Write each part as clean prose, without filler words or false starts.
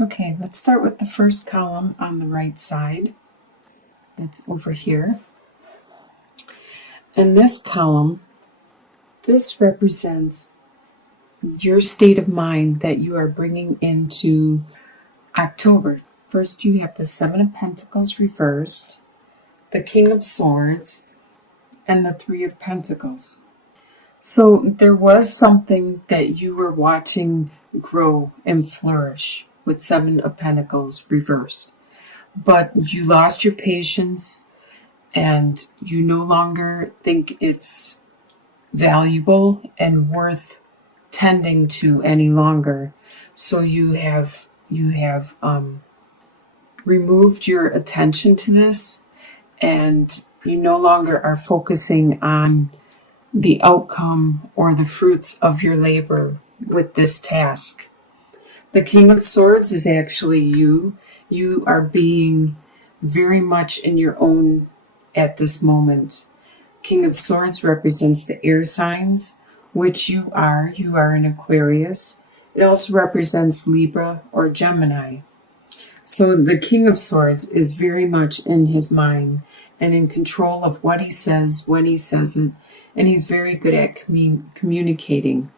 Okay, let's start with the first column on the right side. That's over here. And this column, this represents your state of mind that you are bringing into October. First, you have the Seven of Pentacles reversed, the King of Swords, and the Three of Pentacles. So there was something that you were watching grow and flourish with Seven of Pentacles reversed. But you lost your patience and you no longer think it's valuable and worth tending to any longer. So you have removed your attention to this, and you no longer are focusing on the outcome or the fruits of your labor with this task. The King of Swords is actually you. You are being very much in your own at this moment. King of Swords represents the air signs, which you are. You are an Aquarius. It also represents Libra or Gemini. So the King of Swords is very much in his mind and in control of what he says, when he says it, and he's very good at communicating,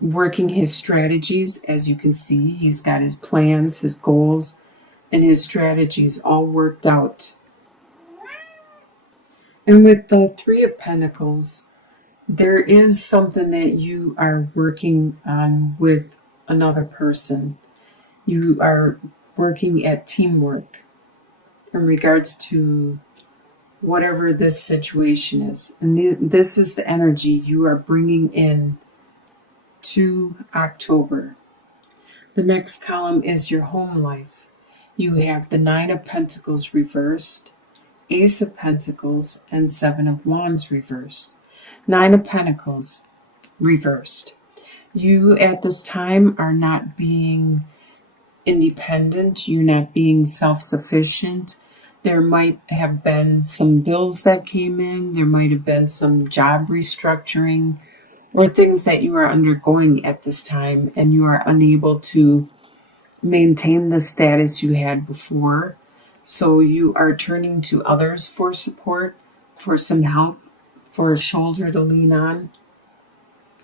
working his strategies. As you can see, he's got his plans, his goals, and his strategies all worked out. And with the Three of Pentacles, there is something that you are working on with another person. You are working at teamwork in regards to whatever this situation is. And this is the energy you are bringing in to October. The next column is your home life. You have the Nine of Pentacles reversed, Ace of Pentacles, and Seven of Wands reversed. Nine of Pentacles reversed. You at this time are not being independent. You're not being self-sufficient. There might have been some bills that came in. There might have been some job restructuring or things that you are undergoing at this time, and you are unable to maintain the status you had before. So you are turning to others for support, for some help, for a shoulder to lean on.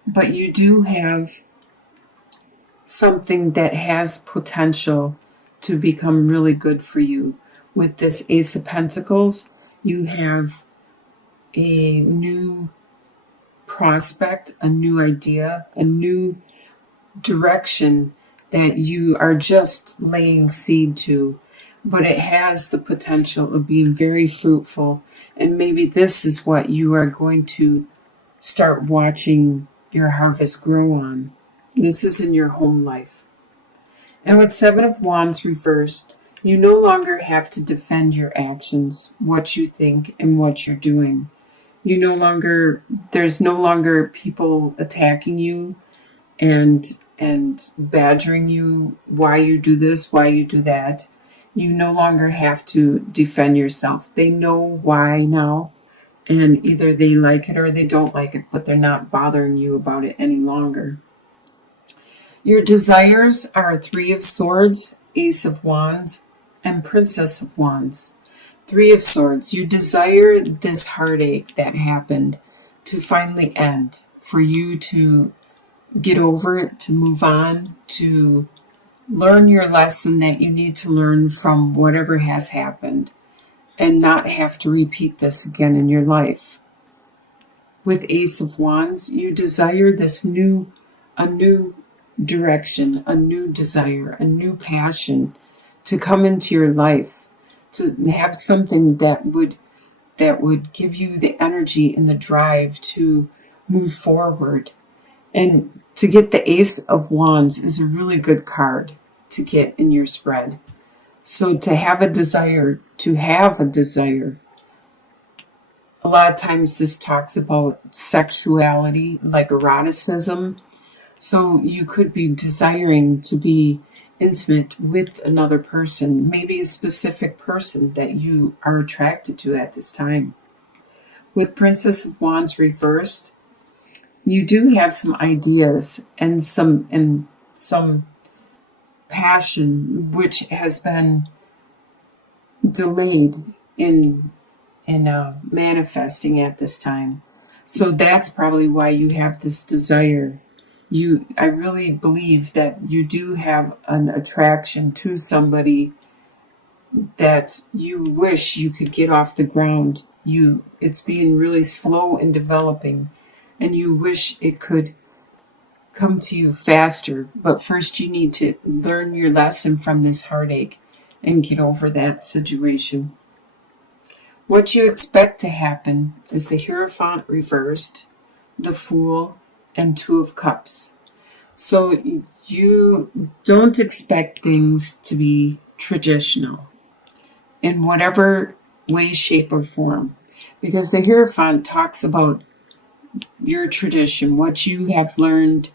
But you do have something that has potential to become really good for you. With this Ace of Pentacles, you have a new prospect, a new idea, a new direction that you are just laying seed to, but it has the potential of being very fruitful. And maybe this is what you are going to start watching your harvest grow on. This is in your home life. And with Seven of Wands reversed, you no longer have to defend your actions, what you think and what you're doing. There's no longer people attacking you and badgering you, why you do this, why you do that. You no longer have to defend yourself. They know why now, and either they like it or they don't like it, but they're not bothering you about it any longer. Your desires are Three of Swords, Ace of Wands, and Princess of Wands. Three of Swords, you desire this heartache that happened to finally end, for you to get over it, to move on, to learn your lesson that you need to learn from whatever has happened, and not have to repeat this again in your life. With Ace of Wands, you desire a new direction, a new desire, a new passion to come into your life, to have something that would give you the energy and the drive to move forward. And to get the Ace of Wands is a really good card to get in your spread. So to have a desire, a lot of times this talks about sexuality, like eroticism. So you could be desiring to be intimate with another person, maybe a specific person that you are attracted to at this time. With Princess of Wands reversed, you do have some ideas and some passion which has been delayed in manifesting at this time. So that's probably why you have this desire. I really believe that you do have an attraction to somebody that you wish you could get off the ground. It's being really slow in developing, and you wish it could come to you faster. But first, you need to learn your lesson from this heartache and get over that situation. What you expect to happen is the Hierophant reversed, the Fool, and Two of Cups. So you don't expect things to be traditional in whatever way, shape, or form. Because the Hierophant talks about your tradition, what you have learned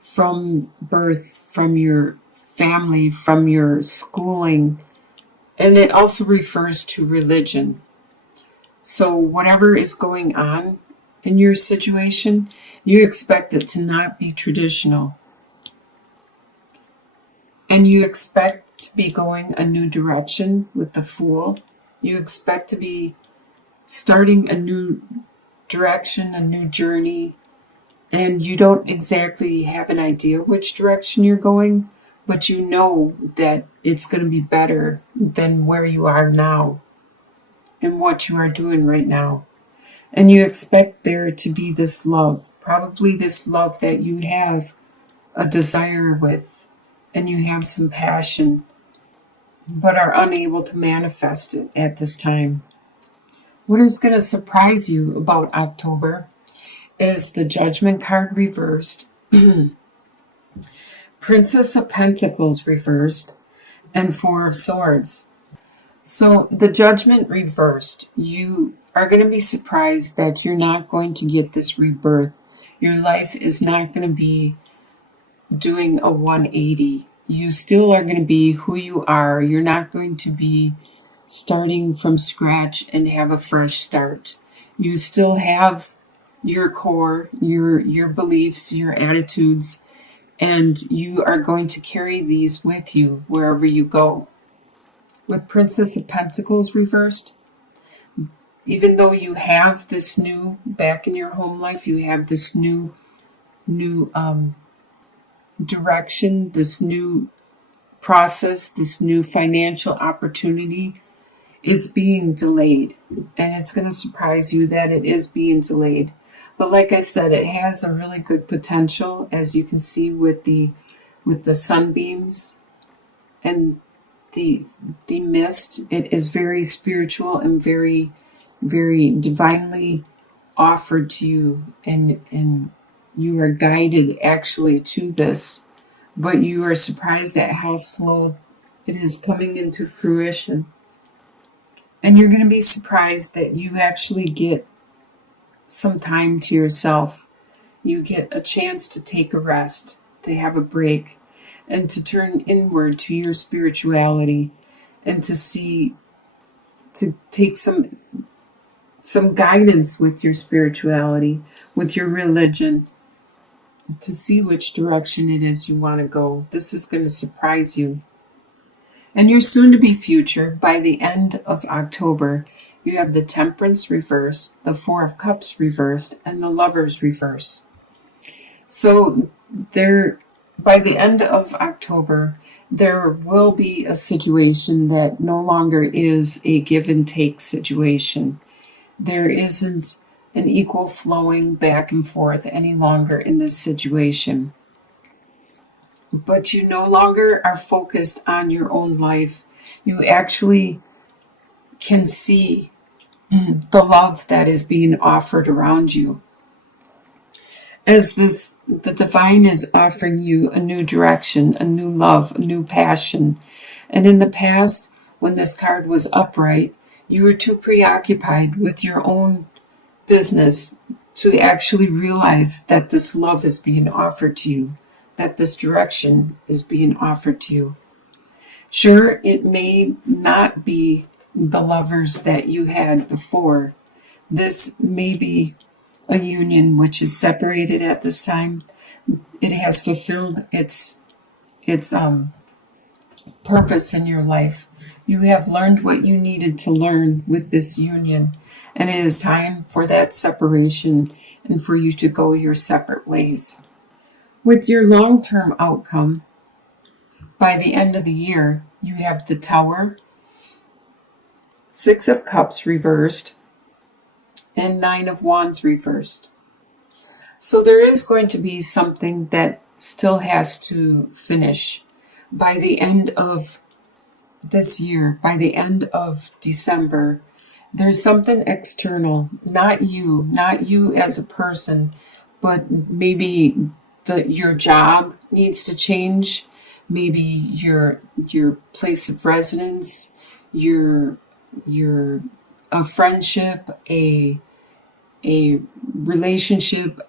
from birth, from your family, from your schooling, and it also refers to religion. So whatever is going on in your situation, you expect it to not be traditional. And you expect to be going a new direction with the Fool. You expect to be starting a new direction, a new journey, and you don't exactly have an idea which direction you're going, but you know that it's going to be better than where you are now and what you are doing right now. And you expect there to be this love, probably this love that you have a desire with, and you have some passion, but are unable to manifest it at this time. What is going to surprise you about October is the Judgment card reversed, Princess of Pentacles reversed, and Four of Swords. So the Judgment reversed, you are going to be surprised that you're not going to get this rebirth. Your life is not going to be doing a 180. You still are going to be who you are. You're not going to be starting from scratch and have a fresh start. You still have your core, your beliefs, your attitudes, and you are going to carry these with you wherever you go. With Princess of Pentacles reversed, even though you have this new back in your home life, you have this new direction, this new process, this new financial opportunity, it's being delayed. And it's going to surprise you that it is being delayed. But like I said, it has a really good potential, as you can see with the sunbeams and the mist. It is very spiritual and very, very divinely offered to you, and you are guided actually to this, but you are surprised at how slow it is coming into fruition. And you're going to be surprised that you actually get some time to yourself. You get a chance to take a rest, to have a break, and to turn inward to your spirituality, and to take some guidance with your spirituality, with your religion, to see which direction it is you want to go. This is going to surprise you. And your soon-to-be future, by the end of October, you have the Temperance reversed, the Four of Cups reversed, and the Lovers reversed. So by the end of October, there will be a situation that no longer is a give and take situation. There isn't an equal flowing back and forth any longer in this situation. But you no longer are focused on your own life. You actually can see the love that is being offered around you. As the divine is offering you a new direction, a new love, a new passion. And in the past, when this card was upright, you were too preoccupied with your own business to actually realize that this love is being offered to you, that this direction is being offered to you. Sure, it may not be the lovers that you had before. This may be a union which is separated at this time. It has fulfilled its purpose in your life. You have learned what you needed to learn with this union, and it is time for that separation and for you to go your separate ways. With your long-term outcome, by the end of the year, you have the Tower, Six of Cups reversed, and Nine of Wands reversed. So there is going to be something that still has to finish by the end of this year, by the end of December. There's something external, not you as a person, but maybe your job needs to change, maybe your place of residence, your a friendship, a relationship,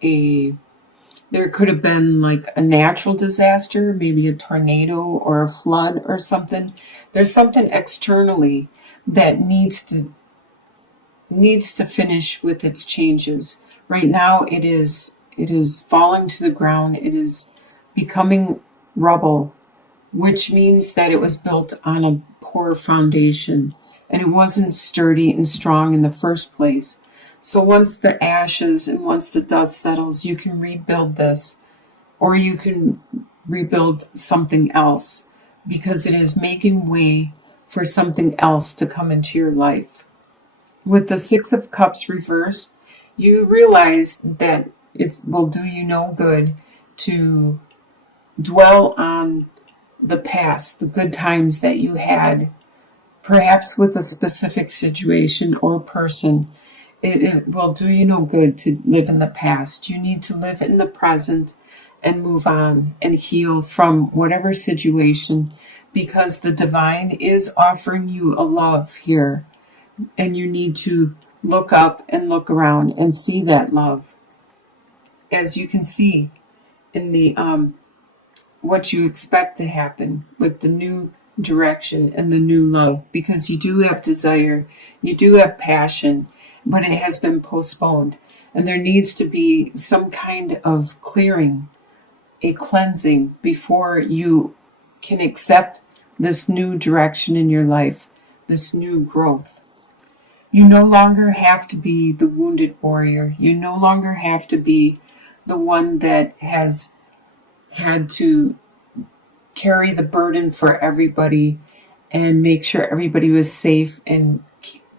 there could have been like a natural disaster, maybe a tornado or a flood or something. There's something externally that needs to finish with its changes. Right now it is falling to the ground. It is becoming rubble, which means that it was built on a poor foundation and it wasn't sturdy and strong in the first place. So once the ashes and once the dust settles, you can rebuild this, or you can rebuild something else, because it is making way for something else to come into your life. With the Six of Cups reversed, you realize that it will do you no good to dwell on the past, the good times that you had, perhaps with a specific situation or person. It will do you no good to live in the past. You need to live in the present and move on and heal from whatever situation, because the divine is offering you a love here, and you need to look up and look around and see that love. As you can see in the what you expect to happen with the new direction and the new love, because you do have desire, you do have passion, but it has been postponed, and there needs to be some kind of clearing, a cleansing, before you can accept this new direction in your life, this new growth. You no longer have to be the wounded warrior. You no longer have to be the one that has had to carry the burden for everybody and make sure everybody was safe and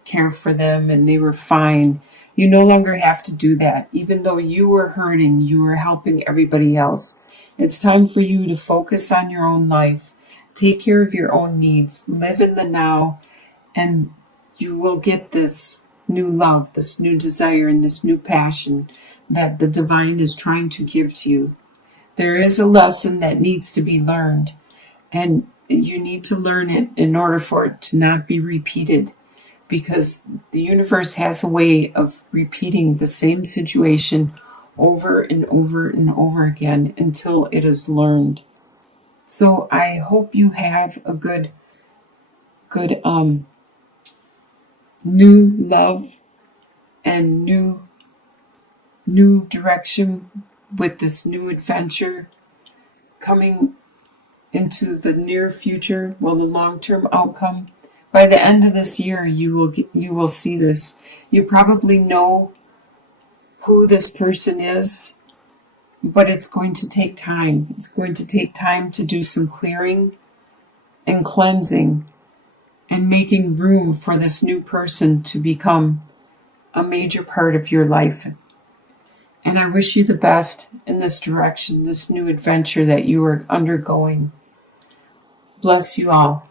care for them and they were fine. You no longer have to do that. Even though you were hurting, you were helping everybody else. It's time for you to focus on your own life, take care of your own needs, live in the now, and you will get this new love, this new desire, and this new passion that the divine is trying to give to you. There is a lesson that needs to be learned, and you need to learn it in order for it to not be repeated, because the universe has a way of repeating the same situation over and over and over again until it is learned. So I hope you have a good new love and new direction with this new adventure coming into the near future, well, the long-term outcome. By the end of this year, you will see this. You probably know who this person is, but it's going to take time. It's going to take time to do some clearing and cleansing and making room for this new person to become a major part of your life. And I wish you the best in this direction, this new adventure that you are undergoing. Bless you all.